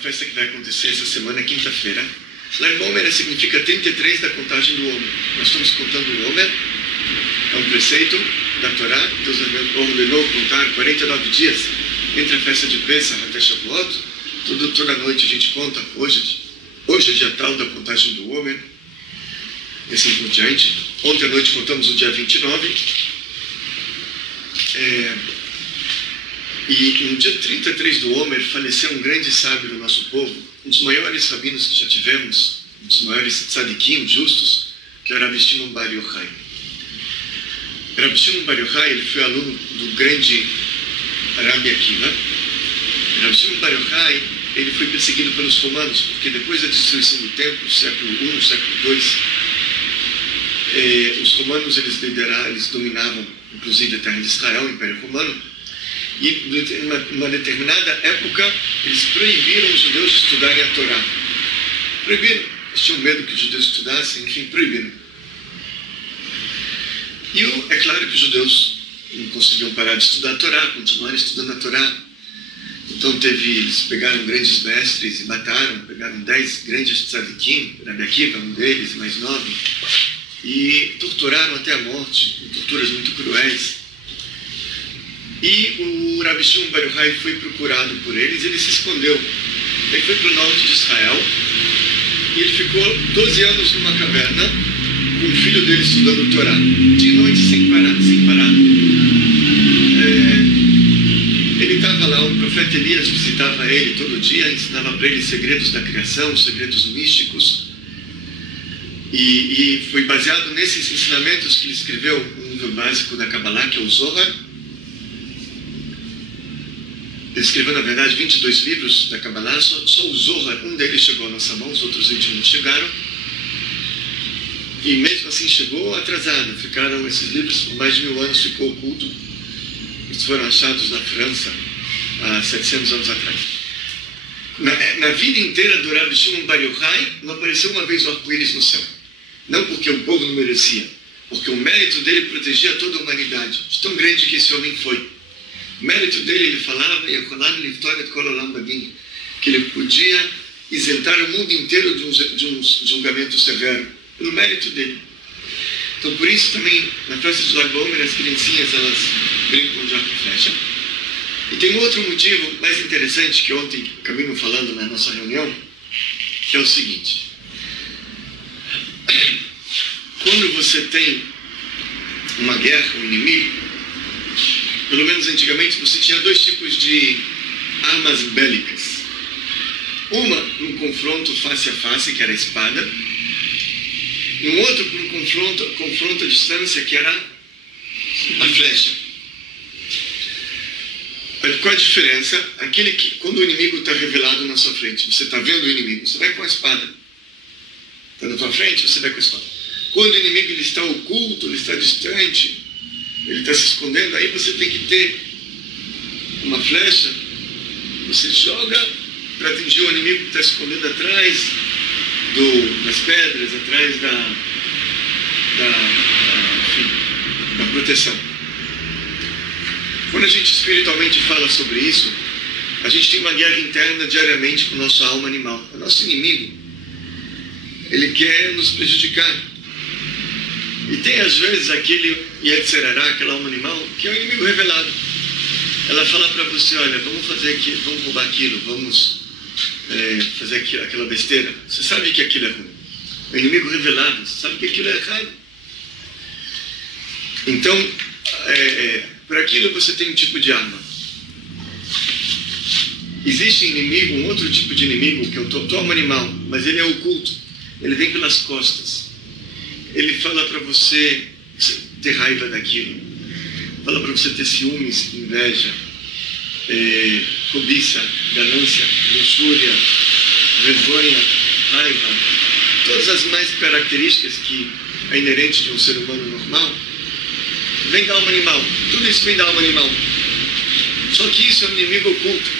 festa que vai acontecer essa semana, quinta-feira. Lag Omer significa 33 da contagem do Omer. Nós estamos contando o Omer, é um preceito da Torá. Deus ordenou contar 49 dias entre a festa de Pesach até Shavuot. Toda noite a gente conta, hoje é dia tal da contagem do Omer, e assim por diante. Ontem à noite contamos o dia 29. E no dia 33 do Omer faleceu um grande sábio do nosso povo, um dos maiores rabinos que já tivemos, um dos maiores tzadikim, justos, que é o Rabbi Shimon Bar Yochai. Rabbi Shimon Bar Yochai, ele foi aluno do grande Rabbi Akiva. Rabbi Shimon Bar Yochai, ele foi perseguido pelos romanos, porque depois da destruição do templo, século I, século II, os romanos eles dominavam inclusive a terra de Israel, o Império Romano, e em uma determinada época eles proibiram os judeus de estudarem a Torá. Proibiram, eles tinham medo que os judeus estudassem, enfim, proibiram. E é claro que os judeus não conseguiam parar de estudar a Torá, continuaram estudando a Torá. Então eles pegaram grandes mestres e pegaram 10 grandes tzadikim, Rabbi Akiva, um deles, mais 9, e torturaram até a morte, torturas muito cruéis. E o Rabbi Shimon Bar Yochai foi procurado por eles, ele se escondeu. Ele foi para o norte de Israel e ele ficou 12 anos numa caverna com o filho dele estudando o Torá, de noite sem parar. Ele estava lá, o profeta Elias visitava ele todo dia, ensinava para ele segredos da criação, segredos místicos. E foi baseado nesses ensinamentos que ele escreveu um livro básico da Kabbalah, que é o Zohar. Ele escreveu, na verdade, 22 livros da Kabbalah, só o Zohar, um deles chegou à nossa mão, os outros 21 não chegaram. E mesmo assim chegou atrasado. Ficaram esses livros, por mais de 1000 anos ficou oculto. Eles foram achados na França há 700 anos atrás. Na vida inteira do Rabbi Shimon Bar Yochai, não apareceu uma vez o arco-íris no céu. Não porque o povo não merecia, porque o mérito dele protegia toda a humanidade. De tão grande que esse homem foi. O mérito dele, ele falava, que ele podia isentar o mundo inteiro de um julgamento severo, pelo mérito dele. Então, por isso também, na festa de Lag Omer, as criancinhas, elas brincam de arco e flecha. E tem um outro motivo mais interessante que ontem acabamos falando na nossa reunião, que é o seguinte. Quando você tem uma guerra, um inimigo, pelo menos antigamente você tinha 2 tipos de armas bélicas. Uma, um confronto face a face, que era a espada, e um outro, um confronto à distância, que era a flecha. Qual a diferença? Aquele que, quando o inimigo está revelado na sua frente, você está vendo o inimigo, você vai com a espada. Está na sua frente, você vai com a espada. Quando o inimigo ele está oculto, ele está distante, ele está se escondendo, aí você tem que ter uma flecha, você joga para atingir o inimigo que está escondendo atrás das pedras, atrás da proteção. Quando a gente espiritualmente fala sobre isso, a gente tem uma guerra interna diariamente com nossa alma animal. O nosso inimigo, ele quer nos prejudicar. E tem às vezes aquele Yetzerará, aquela alma animal, que é o inimigo revelado. Ela fala para você, olha, vamos fazer aquilo, vamos roubar aquilo, vamos fazer aquela besteira. Você sabe que aquilo é ruim. O inimigo revelado, você sabe que aquilo é errado. Então, para aquilo você tem um tipo de arma. Existe inimigo, um outro tipo de inimigo, que é o tua alma animal, mas ele é oculto. Ele vem pelas costas. Ele fala para você ter raiva daquilo. Fala para você ter ciúmes, inveja, cobiça, ganância, luxúria, vergonha, raiva. Todas as mais características que é inerente de um ser humano normal, vem da alma animal. Tudo isso vem da alma animal. Só que isso é um inimigo oculto.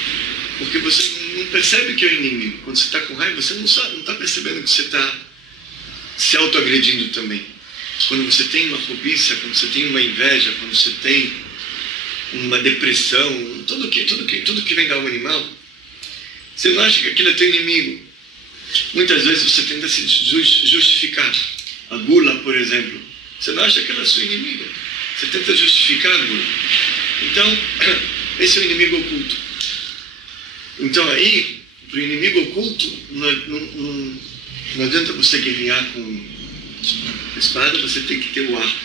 Porque você não percebe que é o inimigo. Quando você está com raiva, você não está percebendo que você está se autoagredindo também. Quando você tem uma cobiça, quando você tem uma inveja, quando você tem uma depressão, tudo que vem da alma animal, Você não acha que aquilo é teu inimigo. Muitas vezes você tenta se justificar. A gula, por exemplo. Você não acha que ela é sua inimiga. Você tenta justificar a gula. Então, esse é o inimigo oculto. Então aí, para o inimigo oculto, não adianta você guerrear com espada, você tem que ter o arco.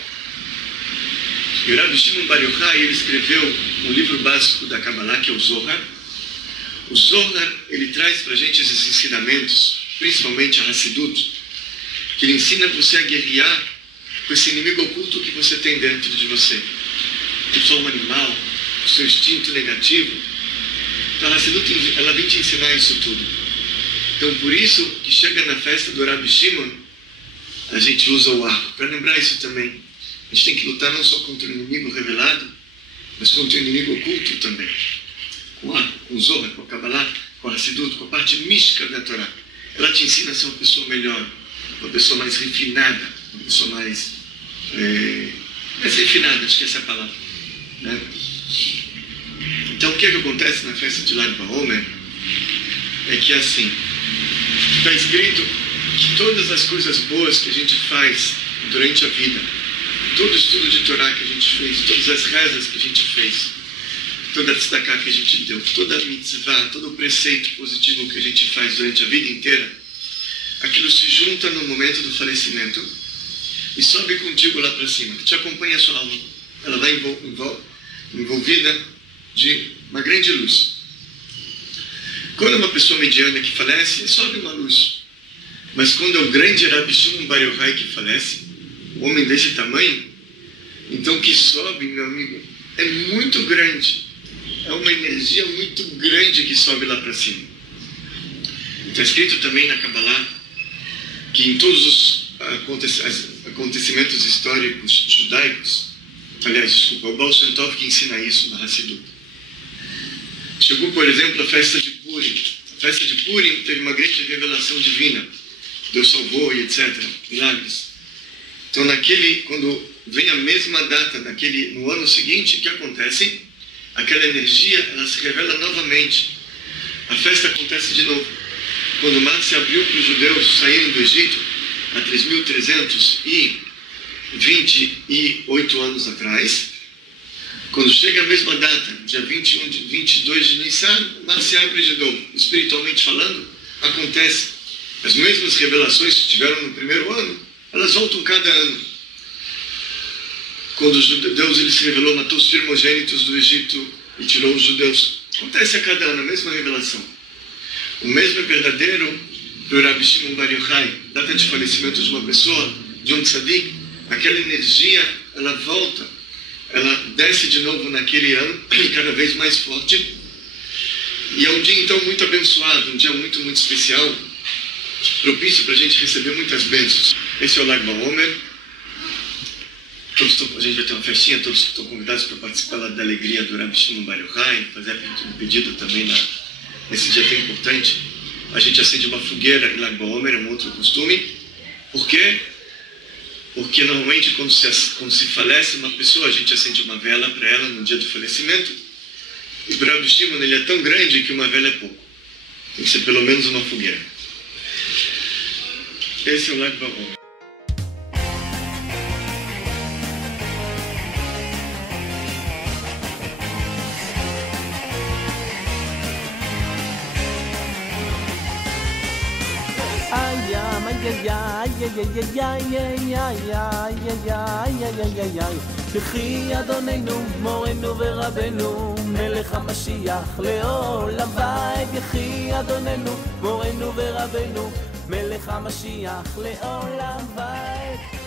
E o Rabbi Shimon Bar Yochai, ele escreveu um livro básico da Kabbalah, que é o Zohar. O Zohar, ele traz para a gente esses ensinamentos, principalmente a Hassidut, que ele ensina você a guerrear com esse inimigo oculto que você tem dentro de você. A forma animal, o seu instinto negativo. Então a Hassidut, ela vem te ensinar isso tudo. Então por isso que chega na festa do Rabbi Shimon, a gente usa o arco, para lembrar isso também. A gente tem que lutar não só contra o inimigo revelado, mas contra o inimigo oculto também. Com o arco, com o Zohar, com a Kabbalah, com a Hassidut, com a parte mística da Torá. Ela te ensina a ser uma pessoa melhor, uma pessoa mais refinada, uma pessoa mais refinada, acho que essa é a palavra. Né? Então o que acontece na festa de Lag BaOmer é que assim, está escrito que todas as coisas boas que a gente faz durante a vida, todo o estudo de Torá que a gente fez, todas as rezas que a gente fez, toda a tzedakah que a gente deu, toda a mitzvah, todo o preceito positivo que a gente faz durante a vida inteira, aquilo se junta no momento do falecimento e sobe contigo lá para cima, que te acompanha a sua alma. Ela vai envolvida de uma grande luz. Quando é uma pessoa mediana que falece, sobe uma luz. Mas quando é o grande Rabbi Shimon Bar Yochai que falece, um homem desse tamanho, então o que sobe, meu amigo, é muito grande. É uma energia muito grande que sobe lá para cima. Está escrito também na Kabbalah que em todos os acontecimentos históricos judaicos, aliás, desculpa, o Baal Shem Tov que ensina isso na Hassidut. Chegou, por exemplo, a festa de Purim. A festa de Purim teve uma grande revelação divina. Deus salvou e etc. Milagres. Então, quando vem a mesma data, no ano seguinte, o que acontece? Aquela energia, ela se revela novamente. A festa acontece de novo. Quando o mar se abriu para os judeus saírem do Egito, há 3.328 anos atrás, quando chega a mesma data, dia 22 de Nissan, o mar se abre de novo. Espiritualmente falando, acontece. As mesmas revelações que tiveram no primeiro ano, elas voltam cada ano. Quando Deus ele se revelou, matou os primogênitos do Egito e tirou os judeus. Acontece a cada ano a mesma revelação. O mesmo é verdadeiro para o Rabbi Shimon Bar Yochai. Data de falecimento de uma pessoa, de um tzadik, aquela energia, ela volta, ela desce de novo naquele ano, cada vez mais forte. E é um dia então muito abençoado, um dia muito, muito especial, propício para a gente receber muitas bênçãos. Esse é o Lag BaOmer. A gente vai ter uma festinha, todos estão convidados para participar da alegria do Rabbi Shimon Bar Yochai, fazer um pedido também nesse dia tão importante. A gente acende uma fogueira em Lag BaOmer, é um outro costume. Por quê? Porque normalmente quando se falece uma pessoa, a gente acende uma vela para ela no dia do falecimento. E o Rabbi Shimon, ele é tão grande que uma vela é pouco. Tem que ser pelo menos uma fogueira. Esse é o Lag BaOmer. וכי אדוננו מורנו ורבנו מלך המשיח לעולם ועד וכי אדוננו מורנו ורבנו מלך המשיח לעולם ועד